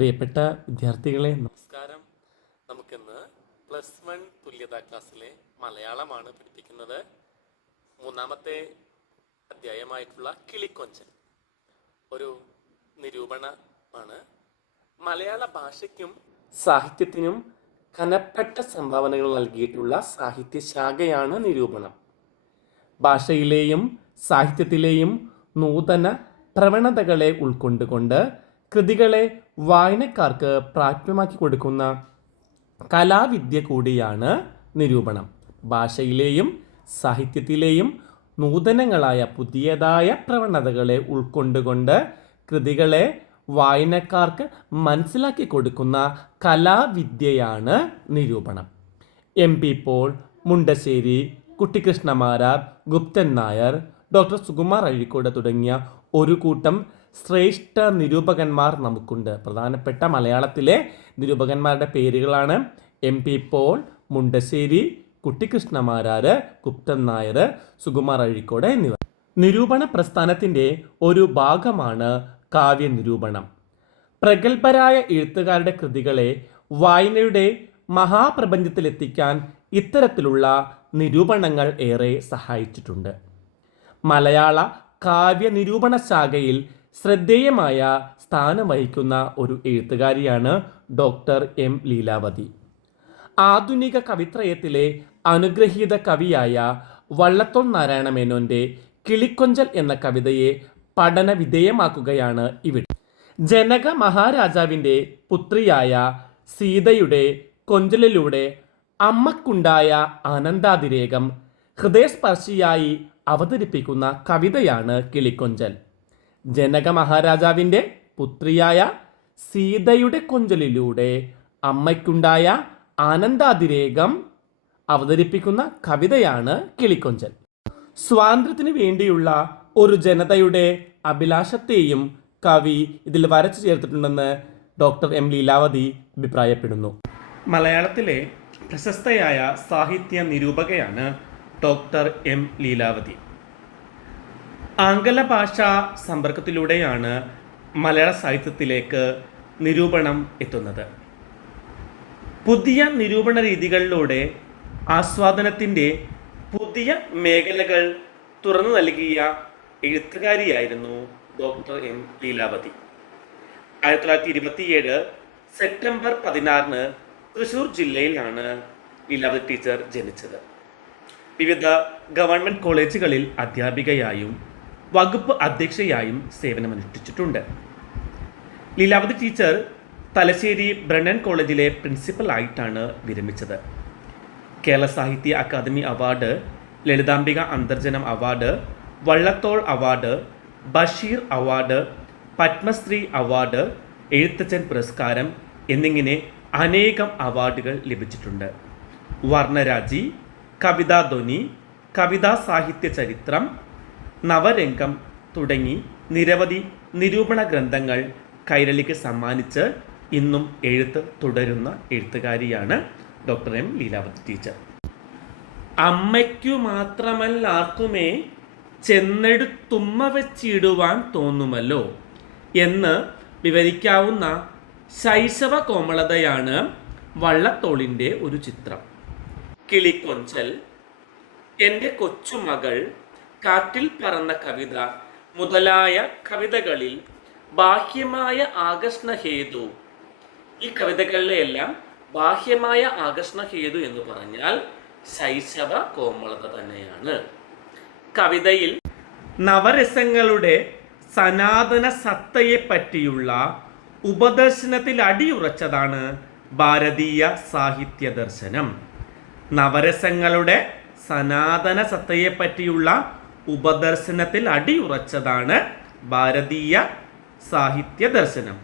പ്രിയപ്പെട്ട വിദ്യാർത്ഥികളെ നമസ്കാരം. നമുക്കിന്ന് പ്ലസ് വൺ തുല്യതാ ക്ലാസ്സിലെ മലയാളമാണ് പഠിപ്പിക്കുന്നത്. മൂന്നാമത്തെ അധ്യായമായിട്ടുള്ള കിളിക്കൊഞ്ചൻ ഒരു നിരൂപണമാണ്. മലയാള ഭാഷയ്ക്കും സാഹിത്യത്തിനും കനപ്പെട്ട സംഭാവനകൾ നൽകിയിട്ടുള്ള സാഹിത്യശാഖയാണ് നിരൂപണം. ഭാഷയിലെയും സാഹിത്യത്തിലെയും നൂതന പ്രവണതകളെ ഉൾക്കൊണ്ടുകൊണ്ട് കൃതികളെ വായനക്കാർക്ക് പ്രാപ്യമാക്കി കൊടുക്കുന്ന കലാവിദ്യ കൂടിയാണ് നിരൂപണം. ഭാഷയിലെയും സാഹിത്യത്തിലെയും നൂതനങ്ങളായ പുതിയതായ പ്രവണതകളെ ഉൾക്കൊണ്ടുകൊണ്ട് കൃതികളെ വായനക്കാർക്ക് മനസ്സിലാക്കി കൊടുക്കുന്ന കലാവിദ്യയാണ് നിരൂപണം. M P Paul Mundassery Kuttikrishnamarar Guptan Nair doctor Sukumar Azhikode തുടങ്ങിയ ഒരു കൂട്ടം ശ്രേഷ്ഠ നിരൂപകന്മാർ നമുക്കുണ്ട്. പ്രധാനപ്പെട്ട മലയാളത്തിലെ നിരൂപകന്മാരുടെ പേരുകളാണ് എം പി പോൾ മുണ്ടശ്ശേരി കുട്ടിക്കൃഷ്ണമാരാര് ഗുപ്തൻ നായർ സുകുമാർ അഴീക്കോട് എന്നിവർ. നിരൂപണ പ്രസ്ഥാനത്തിന്റെ ഒരു ഭാഗമാണ് കാവ്യ നിരൂപണം പ്രഗത്ഭരായ എഴുത്തുകാരുടെ കൃതികളെ വായനയുടെ മഹാപ്രപഞ്ചത്തിലെത്തിക്കാൻ ഇത്തരത്തിലുള്ള നിരൂപണങ്ങൾ ഏറെ സഹായിച്ചിട്ടുണ്ട്. മലയാള കാവ്യ നിരൂപണ ശാഖയിൽ ശ്രദ്ധേയമായ സ്ഥാനം വഹിക്കുന്ന ഒരു എഴുത്തുകാരിയാണ് ഡോക്ടർ എം ലീലാവതി. ആധുനിക കവിത്രയത്തിലെ അനുഗ്രഹീത കവിയായ വള്ളത്തോൺ നാരായണ മേനോന്റെ കിളിക്കൊഞ്ചൽ എന്ന കവിതയെ പഠനവിധേയമാക്കുകയാണ് ഇവിടെ. ജനക മഹാരാജാവിന്റെ പുത്രിയായ സീതയുടെ കൊഞ്ചലിലൂടെ അമ്മക്കുണ്ടായ ആനന്ദാതിരേകം ഹൃദയസ്പർശിയായി അവതരിപ്പിക്കുന്ന കവിതയാണ് കിളിക്കൊഞ്ചൽ. ജനക മഹാരാജാവിന്റെ പുത്രിയായ സീതയുടെ കൊഞ്ചലിലൂടെ അമ്മയ്ക്കുണ്ടായ ആനന്ദാതിരേകം അവതരിപ്പിക്കുന്ന കവിതയാണ് കിളിക്കൊഞ്ചൽ സ്വാതന്ത്ര്യത്തിന് വേണ്ടിയുള്ള ഒരു ജനതയുടെ അഭിലാഷത്തെയും കവി ഇതിൽ വരച്ചു ചേർത്തിട്ടുണ്ടെന്ന് ഡോക്ടർ എം ലീലാവതി അഭിപ്രായപ്പെടുന്നു. മലയാളത്തിലെ പ്രശസ്തയായ സാഹിത്യ നിരൂപകയാണ് ഡോക്ടർ എം ലീലാവതി. ആംഗല ഭാഷാ സമ്പർക്കത്തിലൂടെയാണ് മലയാള സാഹിത്യത്തിലേക്ക് നിരൂപണം എത്തുന്നത്. പുതിയ നിരൂപണ രീതികളിലൂടെ ആസ്വാദനത്തിന്റെ പുതിയ മേഖലകൾ തുറന്നു നൽകിയ എഴുത്തുകാരിയായിരുന്നു ഡോക്ടർ എം ലീലാവതി. ആയിരത്തി തൊള്ളായിരത്തി ഇരുപത്തിയേഴ് സെപ്റ്റംബർ പതിനാറിന് തൃശൂർ ജില്ലയിലാണ് ലീലാവതി ടീച്ചർ ജനിച്ചത്. വിവിധ ഗവൺമെന്റ് കോളേജുകളിൽ അധ്യാപികയായും വകുപ്പ് അധ്യക്ഷയായും സേവനമനുഷ്ഠിച്ചിട്ടുണ്ട്. ലീലാവതി ടീച്ചർ തലശ്ശേരി ബ്രണ്ണൻ കോളേജിലെ പ്രിൻസിപ്പൽ ആയിട്ടാണ് വിരമിച്ചത്. Kerala Sahitya Akademi award Lalithambika Antharjanam award Vallathol award Basheer award Padmashri award Ezhuthachan പുരസ്കാരം എന്നിങ്ങനെ അനേകം അവാർഡുകൾ ലഭിച്ചിട്ടുണ്ട്. വർണരാജി കവിതാധ്വനി കവിതാ സാഹിത്യ ചരിത്രം നവരംഗം തുടങ്ങി നിരവധി നിരൂപണ ഗ്രന്ഥങ്ങൾ കൈരളിക്ക് സമ്മാനിച്ച് ഇന്നും എഴുത്ത് തുടരുന്ന എഴുത്തുകാരിയാണ് ഡോക്ടർ എം ലീലാവതി ടീച്ചർ. അമ്മയ്ക്കു മാത്രമല്ല ആർക്കുമേ ചെന്നെടുത്തുമ്മ വെച്ചിടുവാൻ തോന്നുമല്ലോ എന്ന് വിവരിക്കാവുന്ന ശൈശവ കോമളതയാണ് വള്ളത്തോളിന്റെ ഒരു ചിത്രം. കിളിക്കൊഞ്ചൽ എന്റെ കൊച്ചുമകൾ കാറ്റിൽ പറന്ന കവിത മുതലായ കവിതകളിൽ ബാഹ്യമായ ആകർഷണ ഹേതു. ഈ കവിതകളിലെല്ലാം ബാഹ്യമായ ആകർഷണ ഹേതു എന്ന് പറഞ്ഞാൽ ശൈശവ കോമളത തന്നെയാണ്. കവിതയിൽ നവരസങ്ങളുടെ സനാതന സത്തയെ പറ്റിയുള്ള ഉപദർശനത്തിൽ അടിയുറച്ചതാണ് ഭാരതീയ സാഹിത്യ ദർശനം. നവരസങ്ങളുടെ സനാതന സത്തയെ പറ്റിയുള്ള ഉപദർശനത്തിൽ അടിയുറച്ചതാണ് ഭാരതീയ സാഹിത്യ ദർശനം.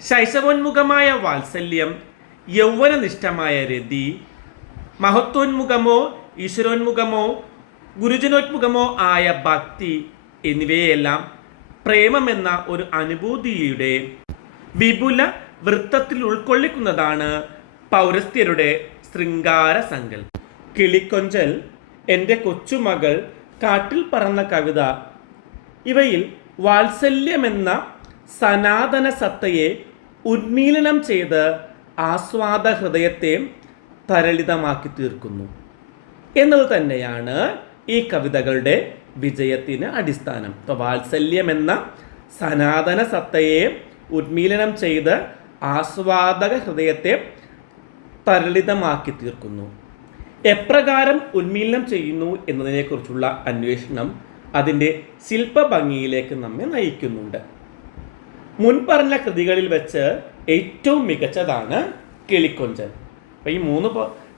ശൈശവോന്മുഖമായ വാത്സല്യം യൗവനനിഷ്ഠമായ രതി മഹത്വോന്മുഖമോ ഈശ്വരോന്മുഖമോ ഗുരുജനോത്മുഖമോ ആയ ഭക്തി എന്നിവയെല്ലാം പ്രേമമെന്ന ഒരു അനുഭൂതിയുടെ വിപുല വൃത്തത്തിൽ ഉൾക്കൊള്ളിക്കുന്നതാണ് പൗരസ്ത്യരുടെ ശൃംഗാര സങ്കല്പം കിളിക്കൊഞ്ചൽ എന്റെ കൊച്ചുമകൾ കാട്ടിൽ പറന്ന കവിത. ഇവയിൽ വാത്സല്യമെന്ന സനാതന സത്തയെ ഉന്മീലനം ചെയ്ത് ആസ്വാദ ഹൃദയത്തെ തരളിതമാക്കി തീർക്കുന്നു. എന്നത് തന്നെയാണ് ഈ കവിതകളുടെ വിജയത്തിന് അടിസ്ഥാനം. ഇപ്പോൾ വാത്സല്യം എന്ന സനാതന സത്തയെ ഉന്മീലനം ചെയ്ത് ആസ്വാദക ഹൃദയത്തെ തരളിതമാക്കി തീർക്കുന്നു. എപ്രകാരം ഉന്മീലനം ചെയ്യുന്നു എന്നതിനെക്കുറിച്ചുള്ള അന്വേഷണം അതിന്റെ ശില്പഭംഗിയിലേക്ക് നമ്മെ നയിക്കുന്നുണ്ട്. മുൻപറഞ്ഞ കൃതികളിൽ വെച്ച് ഏറ്റവും മികച്ചതാണ് കിളിക്കൊഞ്ചൻ. അപ്പോൾ ഈ മൂന്ന്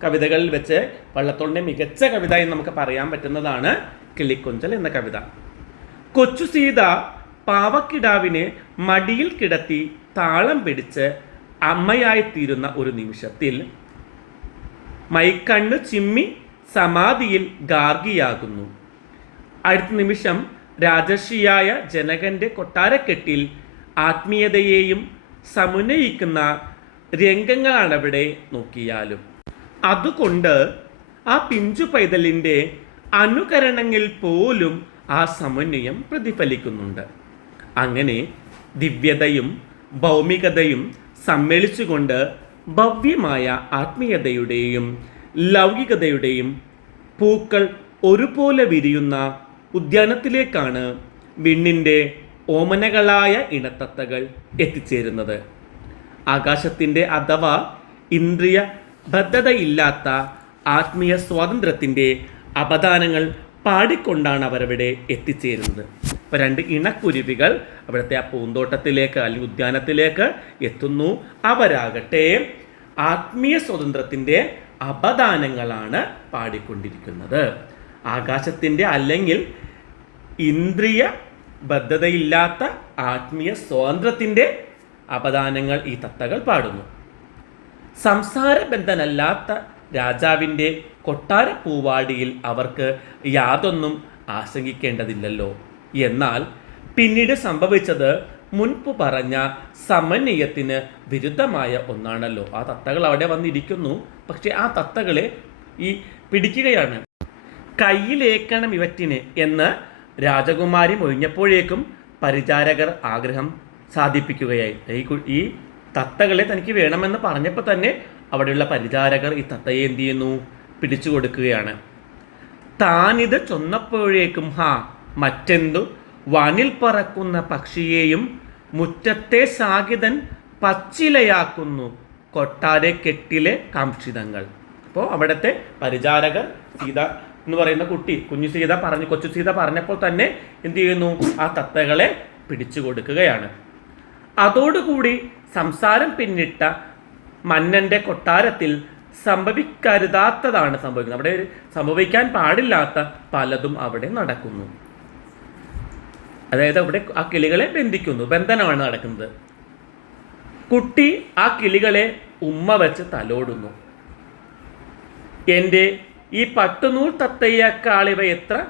കവിതകളിൽ വെച്ച് വള്ളത്തോളിന്റെ മികച്ച കവിത എന്ന് നമുക്ക് പറയാൻ പറ്റുന്നതാണ് കിളിക്കൊഞ്ചൽ എന്ന കവിത. കൊച്ചു സീത പാവക്കിടാവിനെ മടിയിൽ കിടത്തി താളം പിടിച്ച് അമ്മയായിത്തീരുന്ന ഒരു നിമിഷത്തിൽ മൈക്കണ്ണ് ചിമ്മി സമാധിയിൽ ഗാർഗിയാകുന്നു. അടുത്ത നിമിഷം രാജർഷിയായ ജനകന്റെ കൊട്ടാരക്കെട്ടിൽ ആത്മീയതയെയും സമുന്നയിക്കുന്ന രംഗങ്ങളാണ് അവിടെ നോക്കിയാലും. അതുകൊണ്ട് ആ പിഞ്ചു പൈതലിന്റെ അനുകരണങ്ങളിൽ പോലും ആ സമന്വയം പ്രതിഫലിക്കുന്നുണ്ട്. അങ്ങനെ ദിവ്യതയും ഭൗമികതയും സമ്മേളിച്ചുകൊണ്ട് ഭവ്യമായ ആത്മീയതയുടെയും ലൗകികതയുടെയും പൂക്കൾ ഒരുപോലെ വിരിയുന്ന ഉദ്യാനത്തിലേക്കാണ് വിണ്ണിന്റെ ഓമനകളായ ഇണത്തത്തകൾ എത്തിച്ചേരുന്നത്. ആകാശത്തിന്റെ അഥവാ ഇന്ദ്രിയ ബദ്ധതയില്ലാത്ത ആത്മീയ സ്വാതന്ത്ര്യത്തിന്റെ അപദാനങ്ങൾ പാടിക്കൊണ്ടാണ് അവരവിടെ എത്തിച്ചേരുന്നത്. രണ്ട് ഇണക്കുരുവികൾ അവിടുത്തെ ആ പൂന്തോട്ടത്തിലേക്ക് അല്ലെങ്കിൽ ഉദ്യാനത്തിലേക്ക് എത്തുന്നു. അവരാകട്ടെ ആത്മീയ സ്വാതന്ത്ര്യത്തിന്റെ അപദാനങ്ങളാണ് പാടിക്കൊണ്ടിരിക്കുന്നത്. ആകാശത്തിന്റെ അല്ലെങ്കിൽ ഇന്ദ്രിയ ബദ്ധതയില്ലാത്ത ആത്മീയ സ്വാതന്ത്ര്യത്തിന്റെ അപദാനങ്ങൾ ഈ തത്തകൾ പാടുന്നു. സംസാരബന്ധനല്ലാത്ത രാജാവിന്റെ കൊട്ടാര പൂവാടിയിൽ അവർക്ക് യാതൊന്നും ആശങ്കിക്കേണ്ടതില്ലല്ലോ. എന്നാൽ പിന്നീട് സംഭവിച്ചത് മുൻപ് പറഞ്ഞ സമന്വയത്തിന് വിരുദ്ധമായ ഒന്നാണല്ലോ. ആ തത്തകൾ അവിടെ വന്നിരിക്കുന്നു. പക്ഷെ ആ തത്തകളെ ഈ പിടിക്കുകയാണ്. കയ്യിലേക്കണം ഇവറ്റിന് എന്ന് രാജകുമാരി മൊഴിഞ്ഞപ്പോഴേക്കും പരിചാരകർ ആഗ്രഹം സാധിപ്പിക്കുകയായി. ഈ ഈ തത്തകളെ തനിക്ക് വേണമെന്ന് പറഞ്ഞപ്പോൾ തന്നെ അവിടെയുള്ള പരിചാരകർ ഈ തത്തയെ എന്ത് ചെയ്യുന്നു? പിടിച്ചു കൊടുക്കുകയാണ് താനിത് ചൊന്നപ്പോഴേക്കും ഹാ മറ്റെന്തു? വാനിൽ പറക്കുന്ന പക്ഷിയെയും മുറ്റത്തെ സാഗിതൻ പച്ചിലയാക്കുന്നു. കൊട്ടാരെ കെട്ടിലെ കാംക്ഷിതങ്ങൾ. അപ്പോൾ അവിടുത്തെ പരിചാരകർ സീത എന്ന് പറയുന്ന കുട്ടി കുഞ്ഞു സീത പറഞ്ഞു കൊച്ചു സീത പറഞ്ഞപ്പോൾ തന്നെ എന്ത് ചെയ്യുന്നു? ആ തത്തകളെ പിടിച്ചു കൊടുക്കുകയാണ്. അതോടുകൂടി സംസാരം പിന്നിട്ട മന്നന്റെ കൊട്ടാരത്തിൽ സംഭവിക്കരുതാത്തതാണ് സംഭവിക്കുന്നത്. അവിടെ സംഭവിക്കാൻ പാടില്ലാത്ത പലതും അവിടെ നടക്കുന്നു. അതായത് അവിടെ ആ കിളികളെ ബന്ധിക്കുന്നു ബന്ധനമാണ് നടക്കുന്നത്. കുട്ടി ആ കിളികളെ ഉമ്മ വെച്ച് തലോടുന്നു. എന്റെ ഈ പട്ടുനൂൽ തത്തയ്യക്കാളിവ എത്ര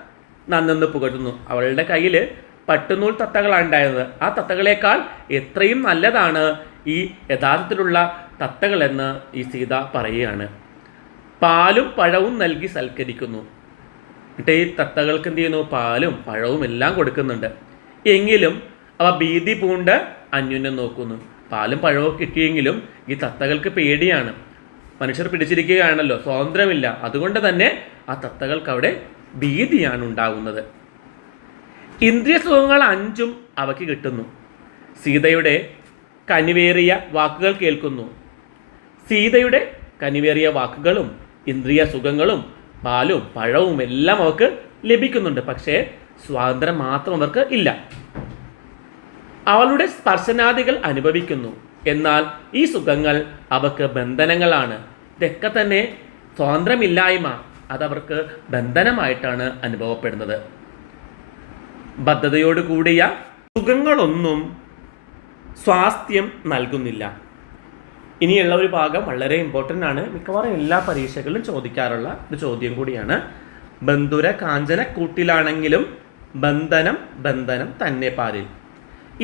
നന്നെന്ന് പുകഴ്ത്തുന്നു. അവളുടെ കയ്യിൽ പട്ടുനൂൽ തത്തകളാണ് ഉണ്ടായിരുന്നത്. ആ തത്തകളേക്കാൾ എത്രയും നല്ലതാണ് ഈ യഥാർത്ഥത്തിലുള്ള തത്തകളെന്ന് ഈ സീത പറയുകയാണ്. പാലും പഴവും നൽകി സൽക്കരിക്കുന്നു. എന്നിട്ട് ഈ തത്തകൾക്ക് എന്ത് ചെയ്യുന്നു? പാലും പഴവും എല്ലാം കൊടുക്കുന്നുണ്ട്. എങ്കിലും അവ ഭീതി പൂണ്ട് അന്യോന്യം നോക്കുന്നു. പാലും പഴവും കിട്ടിയെങ്കിലും ഈ തത്തകൾക്ക് പേടിയാണ്. മനുഷ്യർ പിടിച്ചിരിക്കുകയാണല്ലോ സ്വാതന്ത്ര്യമില്ല. അതുകൊണ്ട് തന്നെ ആ തത്തകൾക്ക് അവിടെ ഭീതിയാണ് ഉണ്ടാകുന്നത്. ഇന്ദ്രിയ സുഖങ്ങൾ അഞ്ചും അവയ്ക്ക് കിട്ടുന്നു. സീതയുടെ കനിവേറിയ വാക്കുകൾ കേൾക്കുന്നു. സീതയുടെ കനിവേറിയ വാക്കുകളും ഇന്ദ്രിയ സുഖങ്ങളും പാലും പഴവും എല്ലാം അവർക്ക് ലഭിക്കുന്നുണ്ട്. പക്ഷേ സ്വാതന്ത്ര്യം മാത്രം അവർക്ക് ഇല്ല. അവളുടെ സ്പർശനാദികൾ അനുഭവിക്കുന്നു. എന്നാൽ ഈ സുഖങ്ങൾ അവർക്ക് ബന്ധനങ്ങളാണ്. ഇതൊക്കെ തന്നെ സ്വാതന്ത്ര്യമില്ലായ്മ അതവർക്ക് ബന്ധനമായിട്ടാണ് അനുഭവപ്പെടുന്നത്. ബദ്ധതയോട് കൂടിയ സുഖങ്ങളൊന്നും സ്വാസ്ഥ്യം നൽകുന്നില്ല. ഇനിയുള്ള ഒരു ഭാഗം വളരെ ഇമ്പോർട്ടന്റ് ആണ്. മിക്കവാറും എല്ലാ പരീക്ഷകളിലും ചോദിക്കാറുള്ള ഒരു ചോദ്യം കൂടിയാണ്. ബന്ധുര കാഞ്ചന കൂട്ടിലാണെങ്കിലും ബന്ധനം ബന്ധനം തന്നെ പാലിൽ.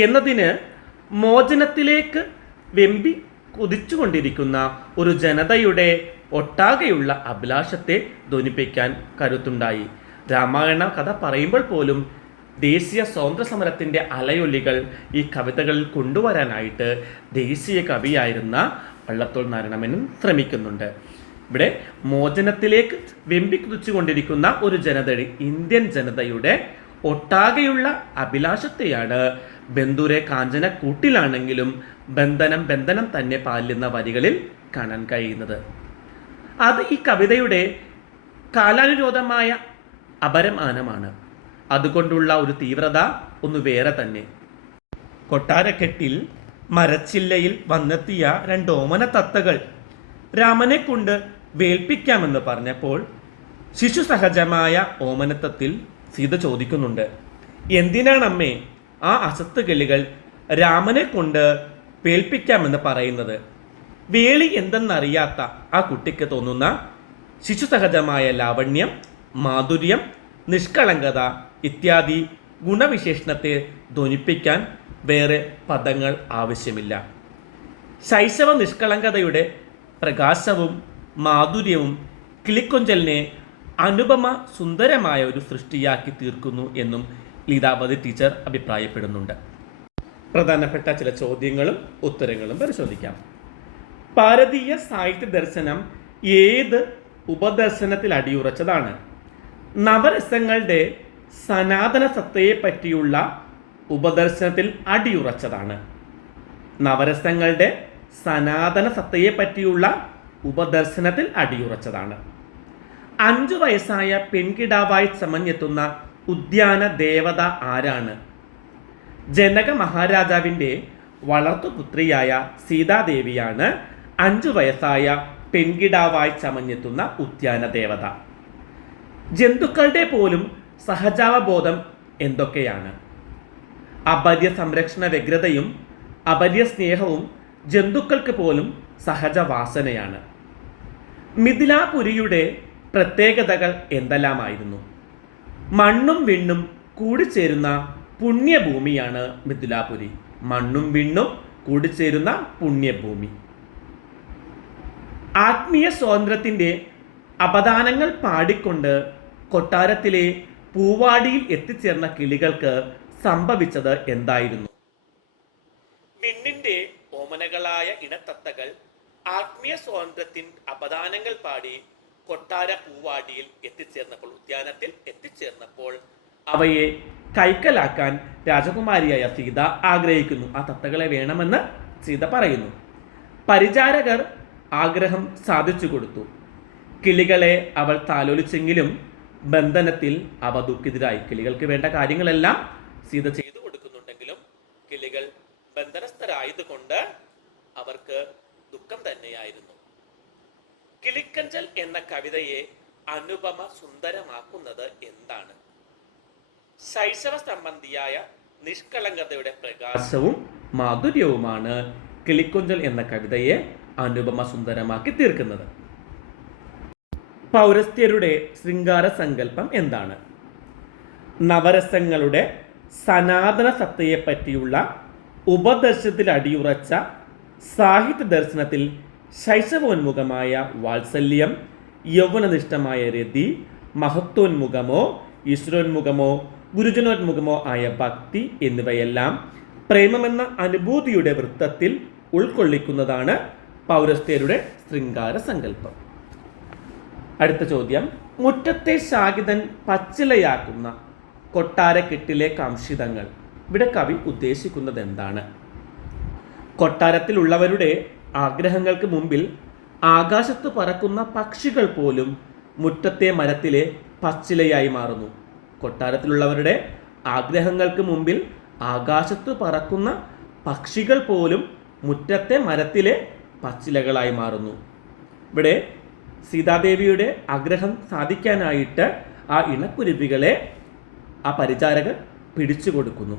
എന്നതിന് മോചനത്തിലേക്ക് വെമ്പി കുതിച്ചുകൊണ്ടിരിക്കുന്ന ഒരു ജനതയുടെ ഒട്ടാകെയുള്ള അഭിലാഷത്തെ ധ്വനിപ്പിക്കാൻ കരുത്തുണ്ടായി. രാമായണ കഥ പറയുമ്പോൾ പോലും ദേശീയ സ്വാതന്ത്ര്യ സമരത്തിന്റെ അലയൊലികൾ ഈ കവിതകളിൽ കൊണ്ടുവരാനായിട്ട് ദേശീയ കവിയായിരുന്ന വള്ളത്തോൾ നാരായണമേനോൻ ശ്രമിക്കുന്നുണ്ട്. ഇവിടെ മോചനത്തിലേക്ക് വെമ്പിക്കുതിച്ചുകൊണ്ടിരിക്കുന്ന ഒരു ജനത ഇന്ത്യൻ ജനതയുടെ ഒട്ടാകെയുള്ള അഭിലാഷത്തെയാണ് ബന്ധുരെ കാഞ്ചന കൂട്ടിലാണെങ്കിലും ബന്ധനം ബന്ധനം തന്നെ പാലുന്ന വരികളിൽ കാണാൻ കഴിയുന്നത്. അത് ഈ കവിതയുടെ കാലാനുരോധമായ അപരമാനമാണ് അതുകൊണ്ടുള്ള ഒരു തീവ്രത ഒന്ന് വേറെ തന്നെ. കൊട്ടാരക്കെട്ടിൽ മരച്ചില്ലയിൽ വന്നെത്തിയ രണ്ട് ഓമന തത്തകൾ രാമനെ കൊണ്ട് വേൽപ്പിക്കാമെന്ന് പറഞ്ഞപ്പോൾ ശിശു സഹജമായ ഓമനത്വത്തിൽ സീത ചോദിക്കുന്നുണ്ട് എന്തിനാണ് അമ്മേ ആ അസത്ത് കിളികൾ രാമനെ കൊണ്ട് പേൽപ്പിക്കാമെന്ന് പറയുന്നത്? വേളി എന്തെന്നറിയാത്ത ആ കുട്ടിക്ക് തോന്നുന്ന ശിശു സഹജമായ ലാവണ്യം മാധുര്യം നിഷ്കളങ്കത ഇത്യാദി ഗുണവിശേഷണത്തെ ധ്വനിപ്പിക്കാൻ വേറെ പദങ്ങൾ ആവശ്യമില്ല. ശൈശവ നിഷ്കളങ്കതയുടെ പ്രകാശവും മാധുര്യവും കിളിക്കൊഞ്ചലിനെ അനുപമ സുന്ദരമായ ഒരു സൃഷ്ടിയാക്കി തീർക്കുന്നു എന്നും ലീതാപതി ടീച്ചർ അഭിപ്രായപ്പെടുന്നുണ്ട്. പ്രധാനപ്പെട്ട ചില ചോദ്യങ്ങളും ഉത്തരങ്ങളും പരിശോധിക്കാം. ഭാരതീയ സാഹിത്യ ദർശനം ഏത് ഉപദർശനത്തിൽ അടിയുറച്ചതാണ്? നവരസങ്ങളുടെ സനാതന സത്തയെ പറ്റിയുള്ള ഉപദർശനത്തിൽ അടിയുറച്ചതാണ്. നവരസങ്ങളുടെ സനാതന സത്തയെ പറ്റിയുള്ള ഉപദർശനത്തിൽ അടിയുറച്ചതാണ്. അഞ്ചു വയസ്സായ പെൺകിടാവായി ചമഞ്ഞെത്തുന്ന ഉദ്യാന ദേവത ആരാണ്? ജനക മഹാരാജാവിന്റെ വളർത്തുപുത്രിയായ സീതാദേവിയാണ് അഞ്ചു വയസ്സായ പെൺകിടാവായി ചമഞ്ഞെത്തുന്ന ഉദ്യാന ദേവത. ജന്തുക്കളുടെ പോലും സഹജാവബോധം എന്തൊക്കെയാണ്? അപര്യ സംരക്ഷണ വ്യഗ്രതയും അപര്യ സ്നേഹവും ജന്തുക്കൾക്ക് പോലും സഹജവാസനയാണ്. മിഥിലാപുരിയുടെ പ്രത്യേകതകൾ എന്തെല്ലാമായിരുന്നു? മണ്ണും വിണ്ണും കൂടിച്ചേരുന്ന പുണ്യഭൂമിയാണ് മിഥുലാപുരി. മണ്ണും വിണ്ണും കൂടിച്ചേരുന്ന പുണ്യഭൂമി. ആത്മീയ സ്വാതന്ത്ര്യത്തിന്റെ അപദാനങ്ങൾ പാടിക്കൊണ്ട് കൊട്ടാരത്തിലെ പൂവാടിയിൽ എത്തിച്ചേർന്ന കിളികൾക്ക് സംഭവിച്ചത് എന്തായിരുന്നു? വിണ്ണിന്റെ ഓമനകളായ ഇണത്തത്തകൾ ആത്മീയ സ്വാതന്ത്ര്യത്തിൻ അപദാനങ്ങൾ പാടി കൊട്ടാര പൂവാടിയിൽ എത്തിച്ചേർന്നപ്പോൾ ഉദ്യാനത്തിൽ എത്തിച്ചേർന്നപ്പോൾ അവയെ കൈക്കലാക്കാൻ രാജകുമാരിയായ സീത ആഗ്രഹിക്കുന്നു. ആ തത്തകളെ വേണമെന്ന് സീത പറയുന്നു. പരിചാരകർ ആഗ്രഹം സാധിച്ചു കൊടുത്തു. കിളികളെ അവൾ താലോലിച്ചെങ്കിലും ബന്ധനത്തിൽ അവ ദുഃഖിതരായി. കിളികൾക്ക് വേണ്ട കാര്യങ്ങളെല്ലാം സീത ചെയ്തു കൊടുക്കുന്നുണ്ടെങ്കിലും കിളികൾ ബന്ധനസ്ഥരായതുകൊണ്ട് അവർക്ക് ദുഃഖം തന്നെയായിരുന്നു കിളിക്കഞ്ചൽ എന്ന കവിതയെ അനുപമ സുന്ദരമാക്കുന്നത് എന്താണ്? ശൈശവ സംബന്ധിയായ നിഷ്കളങ്കതയുടെ പ്രകാശവും മാധുര്യവുമാണ് കിളിക്കൊഞ്ചൽ എന്ന കവിതയെ അനുപമ സുന്ദരമാക്കി തീർക്കുന്നത്. പൗരസ്ത്യരുടെ ശൃംഗാര സങ്കല്പം എന്താണ്? നവരസങ്ങളുടെ സനാതന സത്തയെപ്പറ്റിയുള്ള ഉപദർശനത്തിൽ അടിയുറച്ച സാഹിത്യ ദർശനത്തിൽ ശൈശവോന്മുഖമായ വാത്സല്യം യൗവനനിഷ്ഠമായ രതി മഹത്വോന്മുഖമോ ഈശ്വരോന്മുഖമോ ഗുരുജനോന്മുഖമോ ആയ ഭക്തി എന്നിവയെല്ലാം പ്രേമമെന്ന അനുഭൂതിയുടെ വൃത്തത്തിൽ ഉൾക്കൊള്ളിക്കുന്നതാണ് പൗരസ്ത്യരുടെ ശൃംഗാര സങ്കല്പം. അടുത്ത ചോദ്യം. മുറ്റത്തെ ശാകിതൻ പച്ചിലയാക്കുന്ന കൊട്ടാരക്കെട്ടിലെ കാംഷിതങ്ങൾ ഇവിടെ കവി ഉദ്ദേശിക്കുന്നത് എന്താണ് കൊട്ടാരത്തിലുള്ളവരുടെ ആഗ്രഹങ്ങൾക്ക് മുമ്പിൽ ആകാശത്ത് പറക്കുന്ന പക്ഷികൾ പോലും മുറ്റത്തെ മരത്തിലെ പച്ചിലയായി മാറുന്നു. കൊട്ടാരത്തിലുള്ളവരുടെ ആഗ്രഹങ്ങൾക്ക് മുമ്പിൽ ആകാശത്ത് പറക്കുന്ന പക്ഷികൾ പോലും മുറ്റത്തെ മരത്തിലെ പച്ചിലകളായി മാറുന്നു. ഇവിടെ സീതാദേവിയുടെ ആഗ്രഹം സാധിക്കാനായിട്ട് ആ ഇണക്കുരുവികളെ ആ പരിചാരകർ പിടിച്ചു കൊടുക്കുന്നു.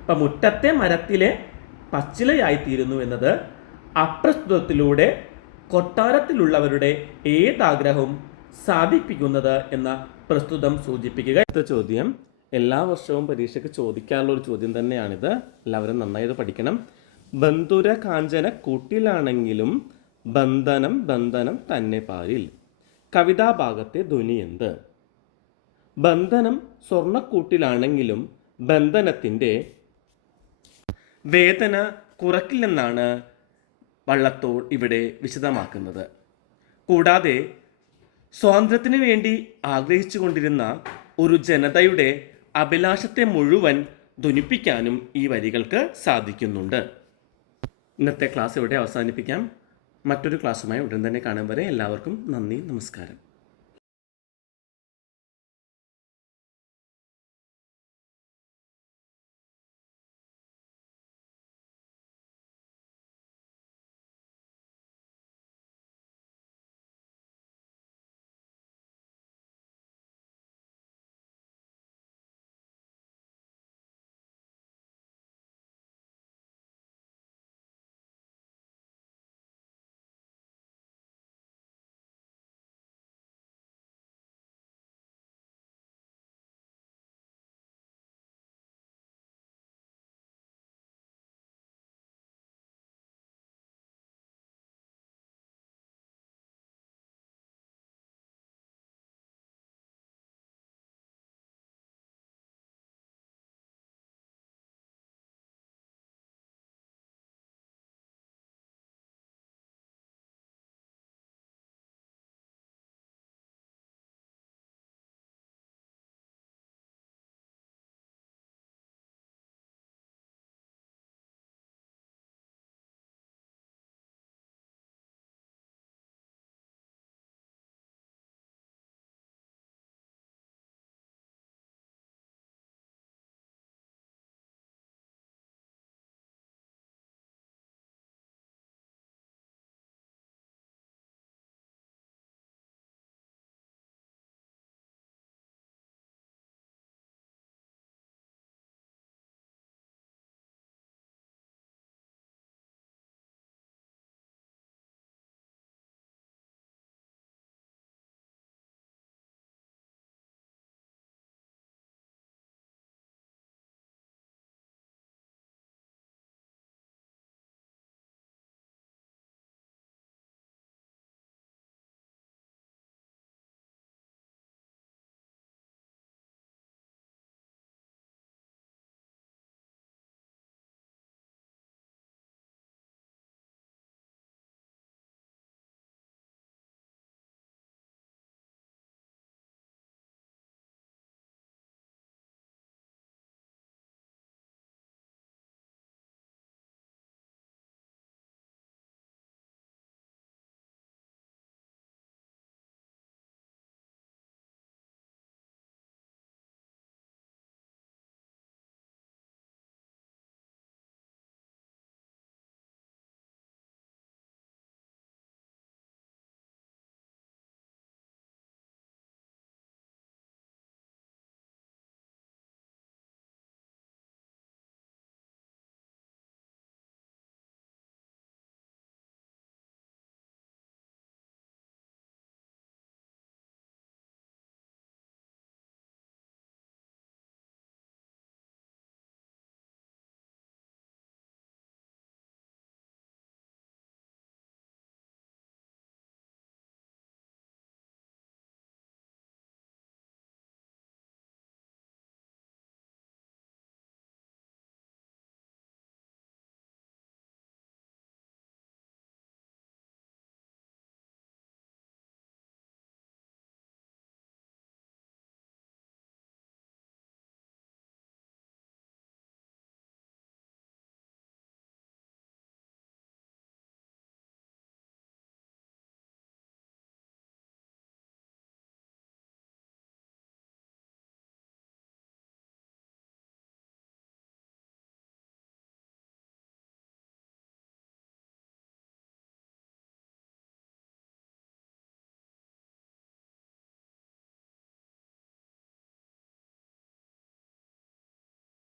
അപ്പം മുറ്റത്തെ മരത്തിലെ പച്ചിലയായിത്തീരുന്നു എന്നത് അപ്രസ്തുതത്തിലൂടെ കൊട്ടാരത്തിലുള്ളവരുടെ ഏതാഗ്രഹവും സാധിപ്പിക്കുന്നത് എന്ന പ്രസ്തുതം സൂചിപ്പിക്കുക. അടുത്ത ചോദ്യം. എല്ലാ വർഷവും പരീക്ഷയ്ക്ക് ചോദിക്കാനുള്ള ഒരു ചോദ്യം തന്നെയാണിത്. എല്ലാവരും നന്നായിട്ട് പഠിക്കണം. ബന്ധുര കാഞ്ചന കൂട്ടിലാണെങ്കിലും ബന്ധനം ബന്ധനം തന്നെ പാരിൽ. കവിതാഭാഗത്തെ ധ്വനി എന്ത്? ബന്ധനം സ്വർണക്കൂട്ടിലാണെങ്കിലും ബന്ധനത്തിന്റെ വേദന കുറയ്ക്കില്ലെന്നാണ് വള്ളത്തോൾ ഇവിടെ വിശദമാക്കുന്നത്. കൂടാതെ സ്വാതന്ത്ര്യത്തിന് വേണ്ടി ആഗ്രഹിച്ചു കൊണ്ടിരുന്ന ഒരു ജനതയുടെ അഭിലാഷത്തെ മുഴുവൻ ധ്വനിപ്പിക്കാനും ഈ വരികൾക്ക് സാധിക്കുന്നുണ്ട്. ഇന്നത്തെ ക്ലാസ് ഇവിടെ അവസാനിപ്പിക്കാം. മറ്റൊരു ക്ലാസ്സുമായി ഉടൻ തന്നെ കാണും വരെ. എല്ലാവർക്കും നന്ദി നമസ്കാരം.